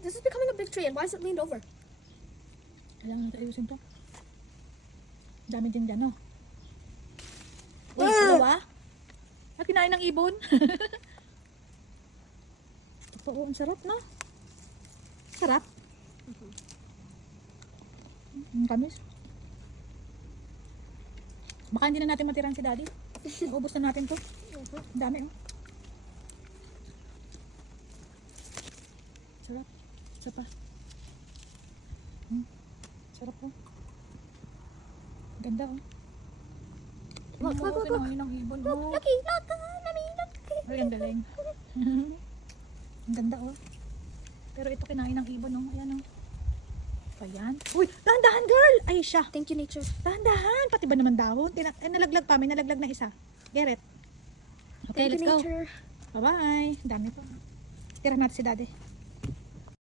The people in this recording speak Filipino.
This is becoming a big tree, and why is it leaned over? Kailangan natin ayusin to. Dami din dyan, no? Uy, Ah! dalawa? Ah, kinain ng ibon. Totoo, ang sarap, no? Sarap. Ang kamis. Baka hindi na natin matiran si daddy. Ubus na natin to. Ang dami, oh. Sarap. Isa pa. Sarap, oh. Ganda, oh. Look, look, look, look. Kinain ng ibon, Look, oh. looky, look, mommy, look. Ay, ang galing. Ang ganda, oh. Pero ito kinain ng ibon, oh. Ayan, oh. Ayan. Uy, dahan-dahan, girl! Ay, siya. Thank you, nature. Dahan-dahan. Pati ba naman dahon? Nalaglag pa. May nalaglag na isa. Get it? Okay, Thank let's you, go. nature. Bye-bye. Dami pa. Tira natin si daddy.